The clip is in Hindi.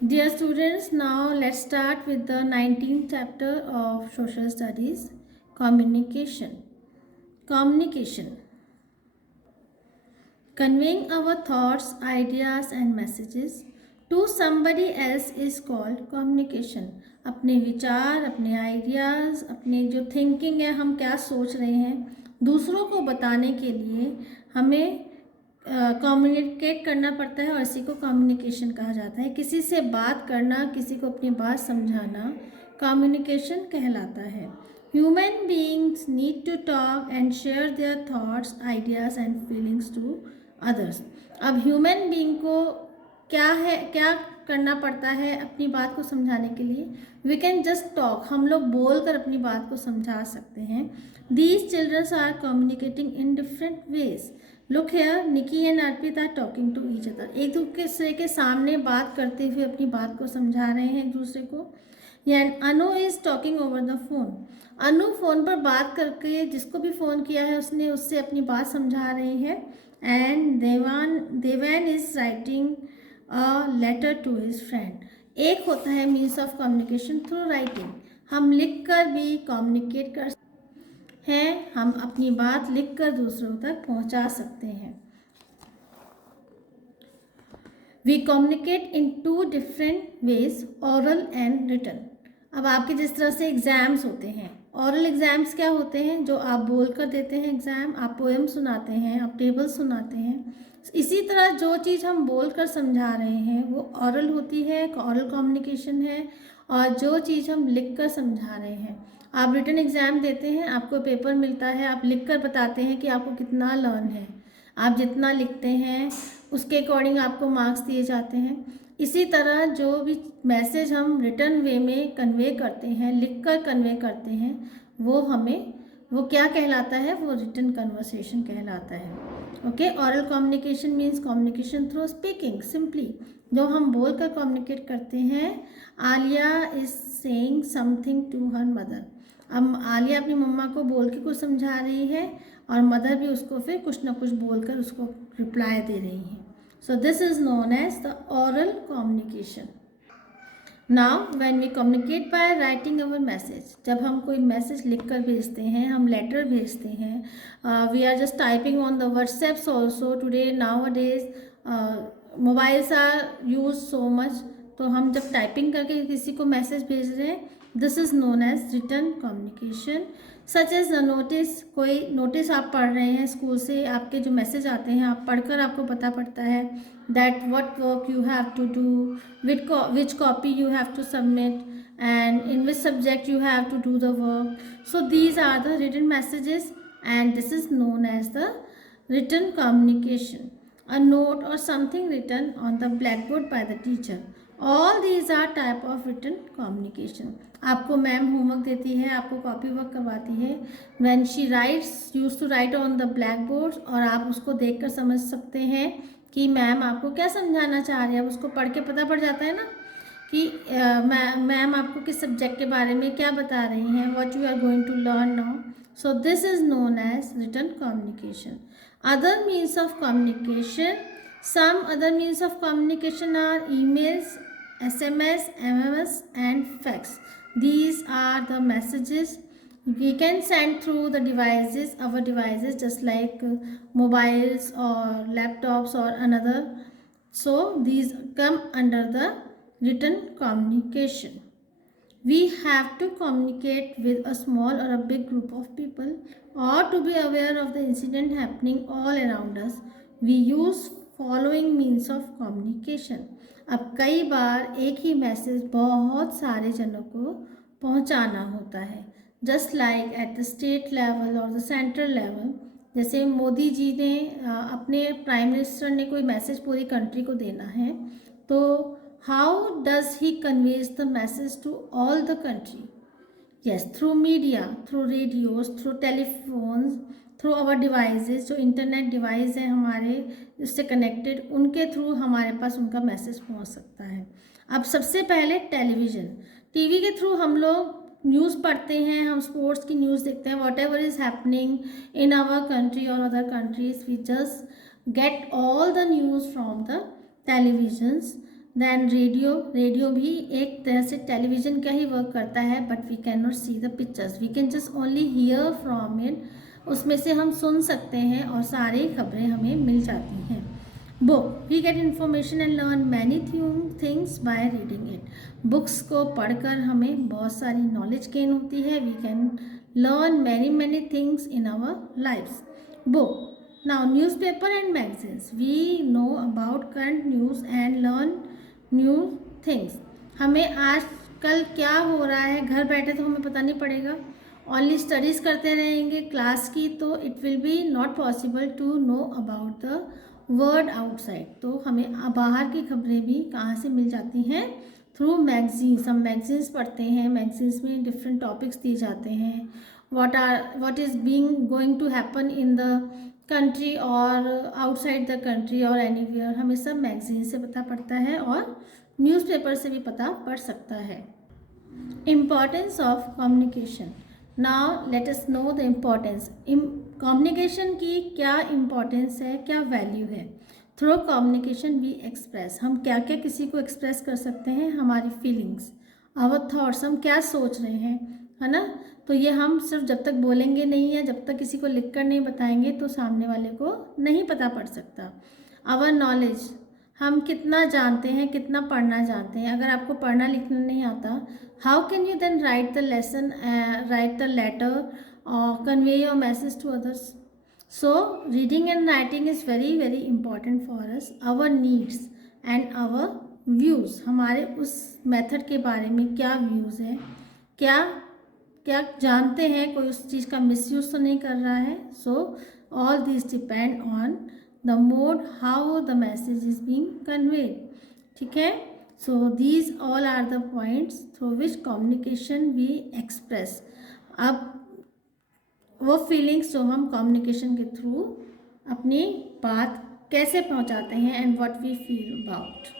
Dear students, now let's start with the 19th chapter of Social Studies, Communication. Communication. Conveying our thoughts, ideas and messages to somebody else is called communication. अपने विचार, अपने आइडियाज़, अपने जो थिंकिंग है, हम क्या सोच रहे हैं, दूसरों को बताने के लिए हमें कम्युनिकेट करना पड़ता है और इसी को कम्युनिकेशन कहा जाता है। किसी से बात करना, किसी को अपनी बात समझाना कम्युनिकेशन कहलाता है। Human beings need to talk and share their thoughts, ideas and feelings to others. अब ह्यूमन बीइंग को क्या करना पड़ता है अपनी बात को समझाने के लिए? वी कैन जस्ट टॉक, हम लोग बोल कर अपनी बात को समझा सकते हैं। These childrens are communicating in different ways. Look here, Nikki and Arpit are talking to each other. एक दूसरे के सामने बात करते हुए अपनी बात को समझा रहे हैं एक दूसरे को। And Anu is talking over the phone. Anu phone पर बात करके जिसको भी फ़ोन किया है उससे अपनी बात समझा रही है। And Devan is writing a letter to his friend. एक होता है means of communication through writing. हम लिख कर भी कम्युनिकेट कर हैं, हम अपनी बात लिखकर दूसरों तक पहुंचा सकते हैं। We communicate in two different ways, oral and written. अब आपके जिस तरह से एग्ज़ाम्स होते हैं, ओरल एग्ज़ाम्स क्या होते हैं? जो आप बोल कर देते हैं एग्ज़ाम, आप पोएम सुनाते हैं, आप टेबल सुनाते हैं। इसी तरह जो चीज़ हम बोल कर समझा रहे हैं वो ओरल होती है, ओरल कम्युनिकेशन है। और जो चीज़ हम लिख कर समझा रहे हैं, आप रिटन एग्ज़ाम देते हैं, आपको पेपर मिलता है, आप लिख कर बताते हैं कि आपको कितना लर्न है। आप जितना लिखते हैं उसके अकॉर्डिंग आपको मार्क्स दिए जाते हैं। इसी तरह जो भी मैसेज हम रिटन वे में कन्वे करते हैं, लिख कर कन्वे करते हैं, वो क्या कहलाता है? वो रिटन कन्वर्सेशन कहलाता है। Okay, oral communication means communication through speaking simply, जो हम बोल कर कम्युनिकेट करते हैं। Aliya is saying something to her mother. अब आलिया अपनी मम्मा को बोल के कुछ समझा रही है और मदर भी उसको फिर कुछ ना कुछ बोलकर उसको रिप्लाई दे रही है। So this is known as the oral communication. Now when we communicate by writing our message, जब हम कोई मैसेज लिख कर भेजते हैं, हम लेटर भेजते हैं, we are just typing on the whatsapps also today now a days, mobiles are use so much. तो हम जब टाइपिंग करके किसी को मैसेज भेज रहे हैं, this is known as written communication. Such as the notice, कोई नोटिस आप पढ़ रहे हैं स्कूल से, आपके जो मैसेज आते हैं आप पढ़कर आपको पता पड़ता है that what work you have to do, which copy you have to submit and in which subject you have to do the work. So these are the written messages and this is known as the written communication. A note or something written on the blackboard by the teacher. All these are type of written communication. आपको मैम होमवर्क देती है, आपको कॉपी वर्क करवाती है, when she writes used to write on the blackboard, और आप उसको देखकर समझ सकते हैं कि मैम आपको क्या समझाना चाह रही है। उसको पढ़ के पता पड़ जाता है ना कि मैम आपको किस सब्जेक्ट के बारे में क्या बता रही हैं, what you are going to learn now. So this is known as written communication. Other means of communication, some other means of communication are emails, SMS, MMS and fax. These are the messages we can send through the devices, our devices, just like mobiles or laptops or another. So these come under the written communication. We have to communicate with a small or a big group of people or to be aware of the incident happening all around us. We use following means of communication. अब कई बार एक ही मैसेज बहुत सारे जनों को पहुंचाना होता है, just like at the state level और द सेंट्रल लेवल। जैसे मोदी जी ने अपने प्राइम मिनिस्टर ने कोई मैसेज पूरी कंट्री को देना है, तो how does he conveys the message to all the country? Yes, through media, through radios, through telephones, through our devices. जो इंटरनेट डिवाइस है हमारे उससे कनेक्टेड, उनके थ्रू हमारे पास उनका मैसेज पहुंच सकता है। अब सबसे पहले टेलीविज़न, टीवी के थ्रू हम लोग न्यूज़ पढ़ते हैं, हम स्पोर्ट्स की न्यूज़ देखते हैं, whatever is happening in our country और other countries, we just get all the news from the televisions. Then radio भी एक तरह से टेलीविजन का ही वर्क करता है, but we can not see the pictures, we can just only hear from it, उसमें से हम सुन सकते हैं और सारी खबरें हमें मिल जाती हैं। Book, we get information and learn many things by reading it, books को पढ़कर हमें बहुत सारी नॉलेज गेन होती है, we can learn many things in our lifes. Book, now newspaper and magazines, we know about current news and learn new things, हमें आजकल क्या हो रहा है घर बैठे तो हमें पता नहीं पड़ेगा, ओनली स्टडीज़ करते रहेंगे क्लास की, तो it will be not possible to know about the world outside, तो हमें बाहर की खबरें भी कहाँ से मिल जाती हैं, थ्रू मैगजीन्स, हम मैगजीन्स पढ़ते हैं, मैगजीन्स में डिफरेंट टॉपिक्स दिए जाते हैं, what is being going to happen in the country और outside the country और anywhere, हमें सब मैगजीन से पता पड़ता है और न्यूज़पेपर से भी पता पड़ सकता है। Importance of communication, now let us know the importance, communication की क्या इम्पॉर्टेंस है, क्या वैल्यू है। थ्रू कम्युनिकेशन वी एक्सप्रेस, हम क्या क्या किसी को एक्सप्रेस कर सकते हैं, हमारी फीलिंग्स, आवर थॉट्स, हम क्या सोच रहे हैं, है ना, तो ये हम सिर्फ जब तक बोलेंगे नहीं या जब तक किसी को लिख कर नहीं बताएंगे तो सामने वाले को नहीं पता पड़ सकता। आवर नॉलेज, हम कितना जानते हैं, कितना पढ़ना जानते हैं, अगर आपको पढ़ना लिखना नहीं आता, how can you then write the lesson, write the letter और convey your message to others. So reading and writing is very very important for us, our needs and our views, हमारे उस मेथड के बारे में क्या व्यूज़ हैं, क्या क्या जानते हैं, कोई उस चीज़ का मिसयूज तो नहीं कर रहा है। So all this depend on the mode how the message is being conveyed, ठीक है। So these all are the points through which communication we express, अब वो फीलिंग्स जो हम कम्युनिकेशन के थ्रू अपनी बात कैसे पहुंचाते हैं and what we feel about.